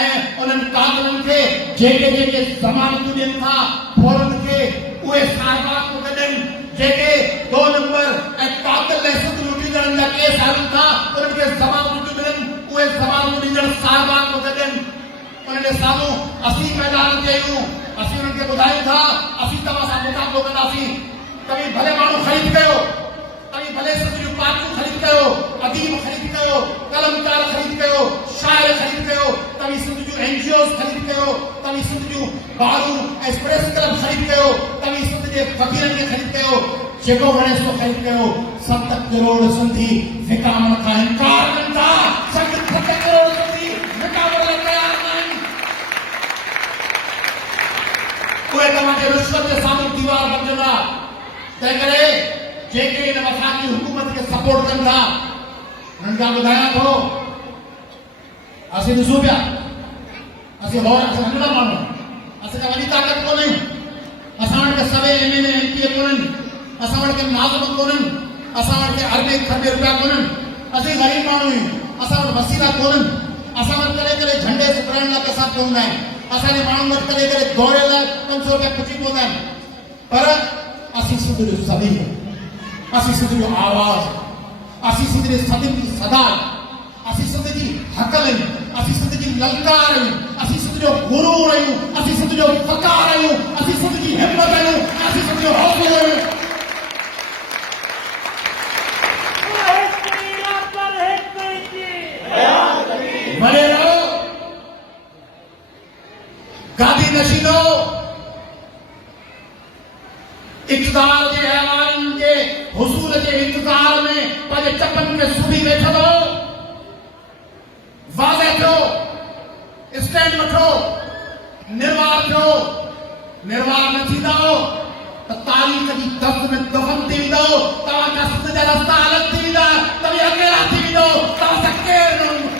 ऐं उन्हनि कातलनि खे जेके जेके ज़मानतूं ॾियनि था फौरन खे उहे साहिबात बि गॾु आहिनि। जेके 2 नंबर ऐं कातिल ऐं सिंध लूटींदड़नि जा केस हलनि था उन्हनि खे ज़मानतूं थियूं मिलनि, उहे ज़मानतूं ॾींदड़ साहिबात बि गॾु आहिनि। उन्हनि जे साम्हूं असीं मैदान ते आहियूं, असीं उन्हनि खे ॿुधायूं था असीं तव्हां सां मुक़ाबिलो कंदासीं। तव्हीं भले माण्हू ख़रीद कयो, तव्हीं भले सिंध जूं पार्टियूं ख़रीद कयो, अदीब ख़रीद कयो, कलमकार ख़रीद कयो, शाइर ख़रीद कयो, तव्हीं सिंध जूं NGOs ख़रीद कयो, तव्हीं सिंध जूं बारूं ऐं प्रेस क्लब ख़रीद कयो, तव्हीं सिंध जे फ़क़ीरनि खे ख़रीद कयो, जेको वणे सो ख़रीद कयो। 7 करोड़ सिंधी विकामण खां इनकार कनि था। 7 करोड़ सिंधी विकामण लाइ तयार न आहिनि। उहे तव्हांजे रिश्वत जे साम्हूं दीवार बणजंदा। तंहिं करे जेके इन वफ़ाक़ी हुकूमत खे सपोर्ट कनि था उन्हनि खां ॿुधायां थो, असीं ॾिसूं पिया, असीं नंढड़ा माण्हू, असां खां वॾी ताक़त कोन्हे, असां वटि के सभई MLA MPA कोन्हनि, असां वटि के नाज़िम कोन्हनि, असां वटि के अरबे खरबे रुपया कोन्हनि, असीं ग़रीब माण्हू आहियूं, असां वटि वसीला कोन्हनि, असां वटि करे करे झंडे सुधारण लाइ पैसा कोन्ह आहिनि, असांजे माण्हुनि वटि करे करे दौरे लाइ 500 रुपया खुजी कोन्ह आहिनि, पर असीं सिंध जो ज़मीर, असीं सिंध जो आवाज़, असीं सिंध जे सदियुनि जी सदा, असीं सिंध जी हक़ल आहियूं, असीं सिंध जी ललकार आहियूं, असीं सिंध जो गुरूर आहियूं, असीं सिंध जो फ़ख़्र आहियूं, असीं सिंध जी हिम्मत आहियूं, असीं सिंध जो हौसलो आहियूं। बने रहो, गादी नशीनो, इक़्तिदार जे ऐलान जे हुसूल जे इंतज़ार में पंहिंजे चपनि में सुम्ही वेठो, वाज़े थियो, स्टैंड वठो, निर्वार थियो। निर्वार न थींदो त तारीख़ जी दफ़्त में दफ़न थी वेंदो, तव्हांजा सिंध जा रस्ता अलॻि थी वेंदा, तव्हीं अकेला थी वेंदो, तव्हां सां केरु न हूंदो।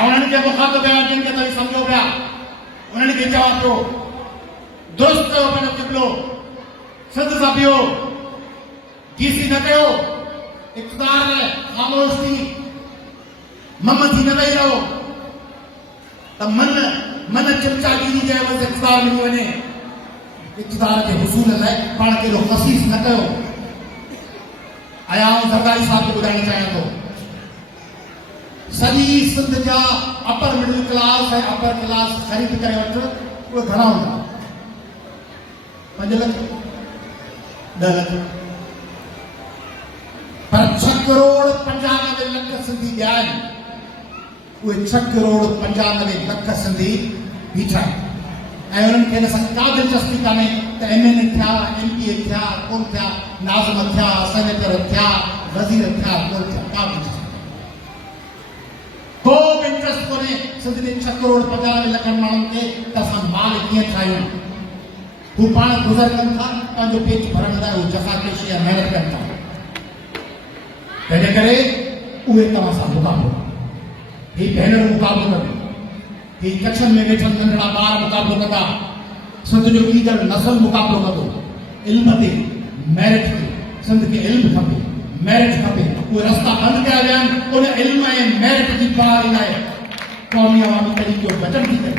उन्हनि खे मुखातिब कयां जिन खे तव्हीं सम्झो पिया, उन्हनि खे चवां पियो दुरुस्त कयो पंहिंजो क़िबलो, सिंध सां बीहो, गीसी न कयो, इक़्तिदार लाइ ख़ामोश थी ममती न वेही रहो त मन चिमचागिरी जे अवज़ इक़्तिदार मिली वञे। इक़्तिदार जे हुसूल लाइ पाण खे एॾो ख़सीस न कयो। आउं ज़रदारी साहिब खे ॿुधाइणु चाहियां थो, सॼी सिंध जा अपर मिडिल क्लास ऐं अपर क्लास ख़रीद करे वठु, उहे घणा हूंदा? 5 लख, 10 लख, पर 6 करोड़ 95 लख सिंधी ॿिया आहिनि। उहे 6 करोड़ 95 लख सिंधी बीठा आहिनि ऐं उन्हनि खे हिन सां का दिलचस्पी कान्हे त MLA थिया, MPA थिया, कोन थिया, नाज़िम थिया, सेनेटर थिया, वज़ीर थिया, कोन थिया, का दिलचस्पी को बि इंट्रस्ट कोन्हे सिंध जे 6 करोड़ 95 लख माण्हुनि खे त असां माल कीअं ठाहियूं। हू पाण गुज़र कनि था, पंहिंजो पेट भरण लाइ हू जफ़ाकेशी ऐं महिनत कनि था। तंहिंजे करे उहे तव्हां सां मुक़ाबिलो, ही भेनरूं मुक़ाबिलो कंदियूं, ही कच्छनि में वेठल नंढड़ा ॿार मुक़ाबिलो कंदा, सिंध जो ईंदड़ नस्ल मुक़ाबिलो कंदो। इल्म ते, मेरिट ते, सिंध खे इल्म खपे, मेरिट खपे। उहे रस्ता बंदि कया विया आहिनि, उन इल्म ऐं मेरिट जी पार लाइ क़ौमी अवामी तहरीक जो गठन थी करे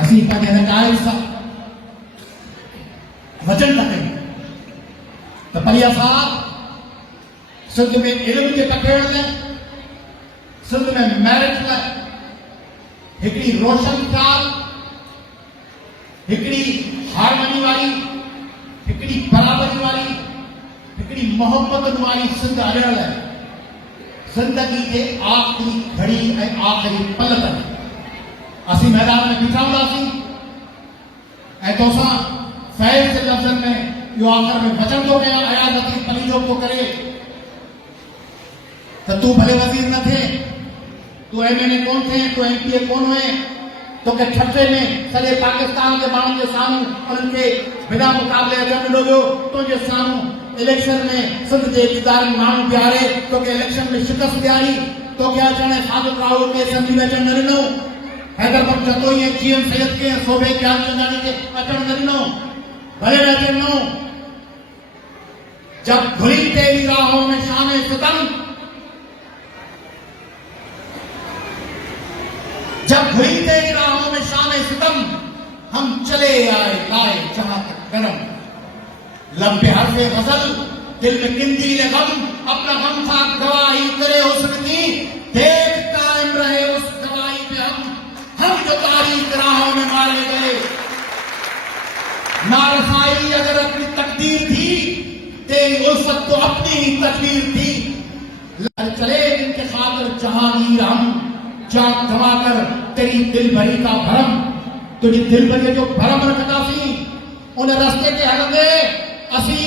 असीं पंहिंजे हिन ॻाल्हि सां वचन था कयूं त भली असां सिंध में इल्म जे पखेड़ लाइ, सिंध में मेरिट लाइ हिकिड़ी रोशन ख़्याल, हिकिड़ी हारमनी वारी, हिकिड़ी बराबरी वारी, हिकिड़ी मोहब्बत वारी सिंध हलण लाइ ज़िंदगी जे आख़िरी घड़ी ऐं आख़िरी पल ताईं असीं मैदान में बीठा हूंदासीं ऐं तोसां फैज़ जे लफ़्ज़नि में इहो आख़िर में वचन थो कयां, अयाज़ती पलीजो थो करे त तूं भले वज़ीर न थिए, तूं MLA कोन थिए, तूं MPA कोन हुए, तोखे छठे में सॼे पाकिस्तान जे माण्हुनि जे साम्हूं उन्हनि खे बिना मुक़ाबले अचणु ॾिनो वियो, तुंहिंजे साम्हूं इलेक्शन में सिंध जे इक़्तिदार माण्हू बीहारे तोखे इलेक्शन में शिकस्त ॾियारी तोखे अचण साबित राहुल के असेंबली में अचण न ॾिनो हैदर बख्श जतोई ऐं जीएम सैयद के शोभे ज्ञानचंदानी के अचण न ॾिनो भले न अचण ॾिनो जब घुली तेरी राहों में शान सितम जब घुली तेरी राहों में शान सितम हम चले आए लाए जहां तक कदम लम्बे हरफे गजल दिल में किंदील गम अपना गम था गवाही करे उसकी देख कायम रहे उस गवाही पे हम जो तारीख राहों में मारे गए नारसाई अगर अपनी तकदीर थी तेरी उल्फत तो अपनी ही तकदीर थी चले इनके खातिर जहांगीर हम जान गवाकर तेरी दिल भरी का भरम तुझी दिल भरी जो भरम रखता सी उन रास्ते के हलंदे असी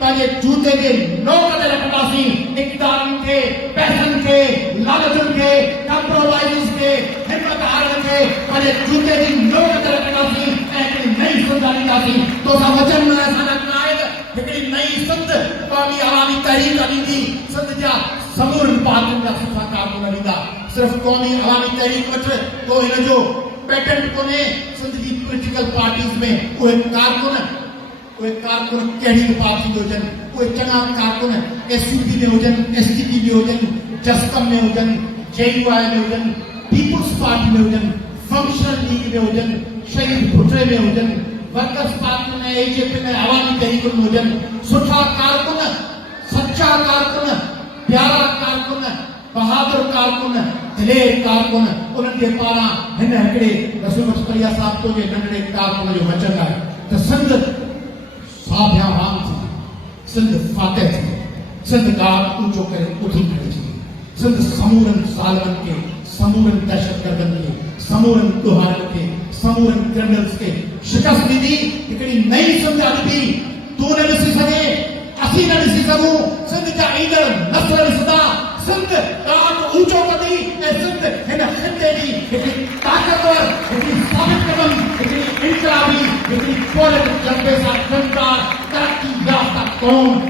पंहिंजे जूते के नोक ते रखंदासीं इक़्तिदारनि खे पैसनि खे लालचनि खे कंप्रोमाइज़ खे हिम्मत हारनि खे पंहिंजे जूते जी नोक ते रखंदासीं ऐं हिकिड़ी नई सिंध आणींदासीं तोसां वचन में असां आहे हिकिड़ी नई सिंध क़ौमी अवामी तहरीक ॾींदी सिंध जा समूरनि पार्टियुनि जा सुठा कारकुन ॾींदा सिर्फ़ क़ौमी अवामी तहरीक वटि को हिन जो पेटेंट कोन्हे सिंध जी पॉलिटिकल पार्टीज़ में उहे कारकुन कहिड़ी बि पार्टी में हुजनि उहे चङा कारकुन एसयूपी में हुजनि एसडीपी में हुजनि जस्कम में हुजनि जेयूआई में हुजनि पीपुल्स पार्टी में हुजनि फंक्शनल लीग में हुजनि शहीद भुटे में हुजनि वर्कर्स पार्टी में एजेपी में अवामी तहरीकुनि में हुजनि सुठा कारकुन सच्चा कारकुन प्यारा कारकुन बहादुर कारकुन दिलेर कारकुन उन्हनि जे पारां हिन हिकिड़े रसूल मछपरिया साहब तो जे नंढड़े कारकुन जो वचन आहे त सिंध साभ्यावान थी सिंध फातह थी सिंध का ऊंचो करे उठी खड़ी थी सिंध समूरन सालमन के समूरन दहशतगर्दन के समूरन दुहारन के समूरन क्रिमिनल्स के शिकस्त दी हिकिड़ी नई सिंध अॼु बि तू न ॾिसी सघे असीं न ॾिसी सघूं सिंध जा ईंदड़ नस्ल ॾिसंदा सिंध ॾाढो ऊंचो कंदी ऐं सिंध हिन खिते जी हिकिड़ी ताक़तवर हिकिड़ी साबित कदम हिकिड़ी इनकलाबी हिकिड़ी पॉलिटिक जज़्बे सां फ़नकार तरक़्क़ी याफ़्ता क़ौम